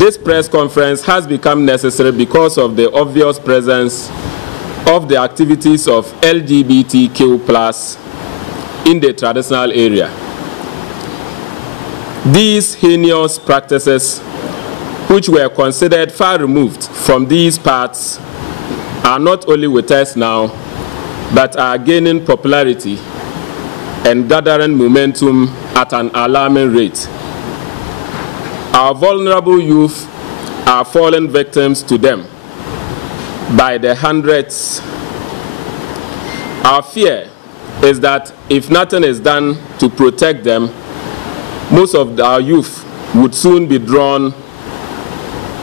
This press conference has become necessary because of the obvious presence of the activities of LGBTQ+ in the traditional area. These heinous practices, which were considered far removed from these parts, are not only with us now, but are gaining popularity and gathering momentum at an alarming rate. Our vulnerable youth are falling victims to them by the hundreds. Our fear is that if nothing is done to protect them, most of our youth would soon be drawn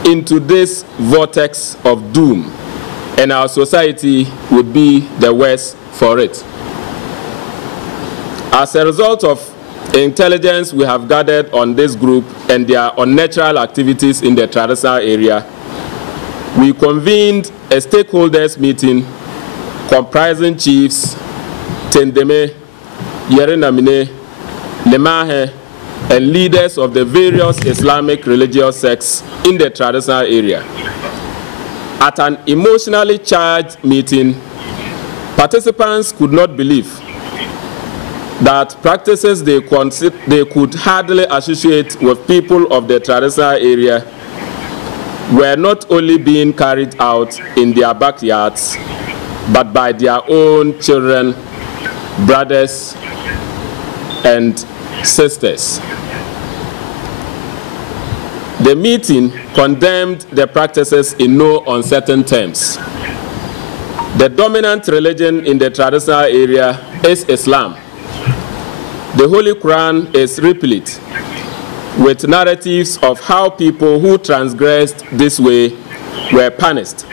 into this vortex of doom, and our society would be the worse for it. As a result of intelligence we have gathered on this group and their unnatural activities in the traditional area, we convened a stakeholders meeting comprising chiefs, Tendeme, Yerenamine, Lemahe, and leaders of the various Islamic religious sects in the traditional area. At an emotionally charged meeting, participants could not believe that practices they could hardly associate with people of the traditional area were not only being carried out in their backyards, but by their own children, brothers, and sisters. The meeting condemned the practices in no uncertain terms. The dominant religion in the traditional area is Islam. The Holy Quran is replete with narratives of how people who transgressed this way were punished,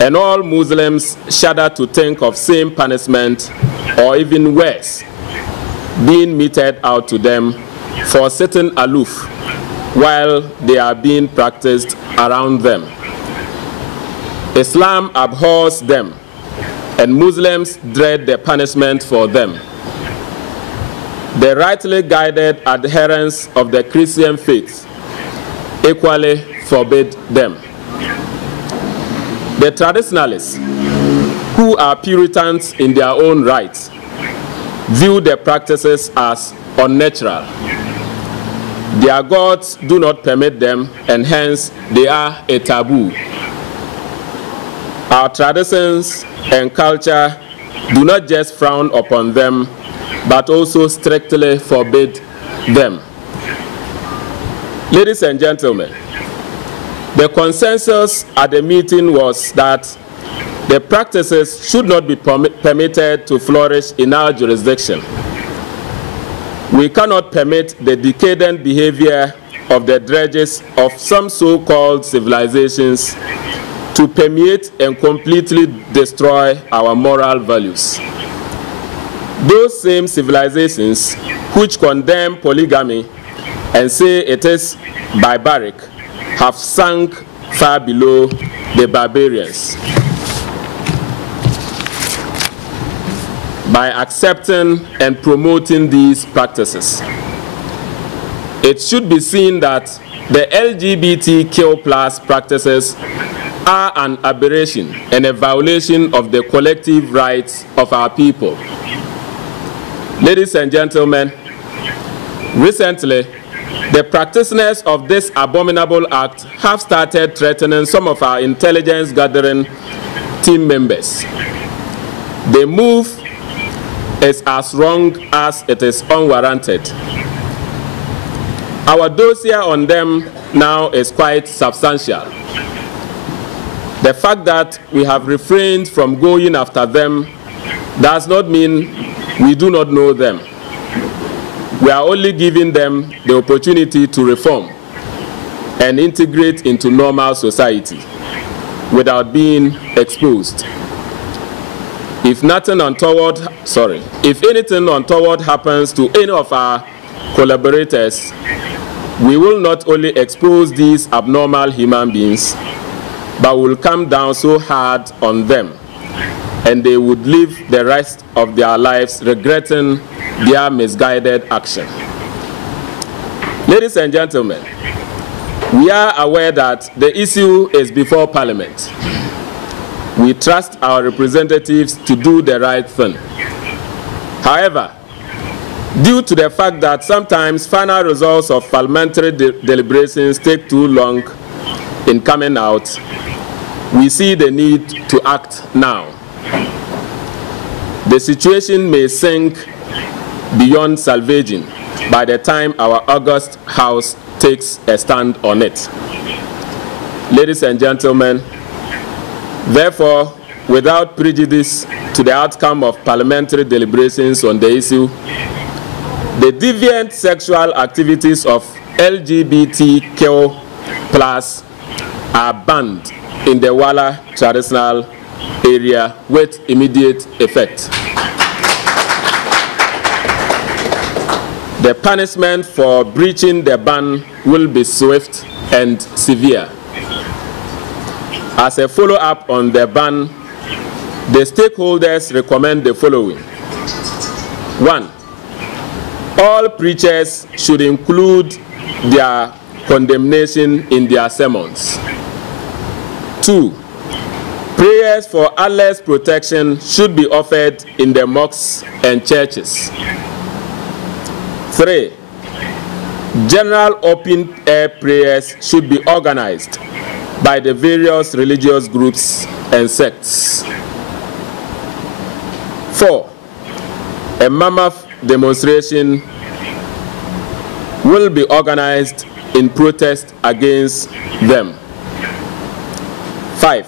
and all Muslims shudder to think of same punishment, or even worse, being meted out to them for sitting aloof while they are being practiced around them. Islam abhors them, and Muslims dread the punishment for them. The rightly guided adherents of the Christian faith equally forbid them. The traditionalists, who are Puritans in their own right, view the practices as unnatural. Their gods do not permit them, and hence they are a taboo. Our traditions and culture do not just frown upon them, but also strictly forbid them. Ladies and gentlemen, the consensus at the meeting was that the practices should not be permitted to flourish in our jurisdiction. We cannot permit the decadent behavior of the dredges of some so-called civilizations to permeate and completely destroy our moral values. Those same civilizations which condemn polygamy and say it is barbaric have sunk far below the barbarians by accepting and promoting these practices. It should be seen that the LGBTQ+ practices are an aberration and a violation of the collective rights of our people. Ladies and gentlemen, recently, the practitioners of this abominable act have started threatening some of our intelligence gathering team members. The move is as wrong as it is unwarranted. Our dossier on them now is quite substantial. The fact that we have refrained from going after them does not mean we do not know them. We are only giving them the opportunity to reform and integrate into normal society without being exposed. If anything untoward happens to any of our collaborators, we will not only expose these abnormal human beings, but will come down so hard on them, and they would live the rest of their lives regretting their misguided action. Ladies and gentlemen, We are aware that the issue is before Parliament. We trust our representatives to do the right thing. However, due to the fact that sometimes final results of parliamentary deliberations take too long in coming out, we see the need to act now. The situation may sink beyond salvaging by the time our August House takes a stand on it. Ladies and gentlemen, therefore, without prejudice to the outcome of parliamentary deliberations on the issue, the deviant sexual activities of LGBTQI+ are banned in the Waala Traditional Area with immediate effect. The punishment for breaching the ban will be swift and severe. As a follow-up on the ban, the stakeholders recommend the following. 1. All preachers should include their condemnation in their sermons. 2. Prayers for Allah's protection should be offered in the mosques and churches. 3. General open-air prayers should be organized by the various religious groups and sects. 4. A mammoth demonstration will be organized in protest against them. 5.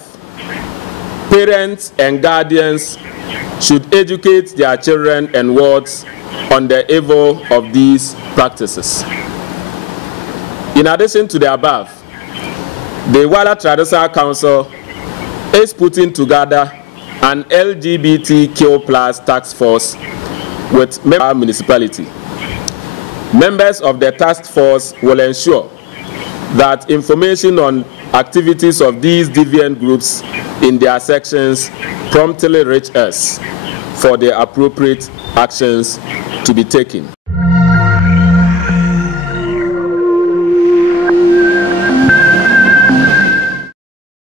Parents and guardians should educate their children and wards on the evil of these practices. In addition to the above, the Waala Traditional Council is putting together an LGBTQ+ task force with our municipality. Members of the task force will ensure that information on activities of these deviant groups in their sections promptly reach us for the appropriate actions to be taken.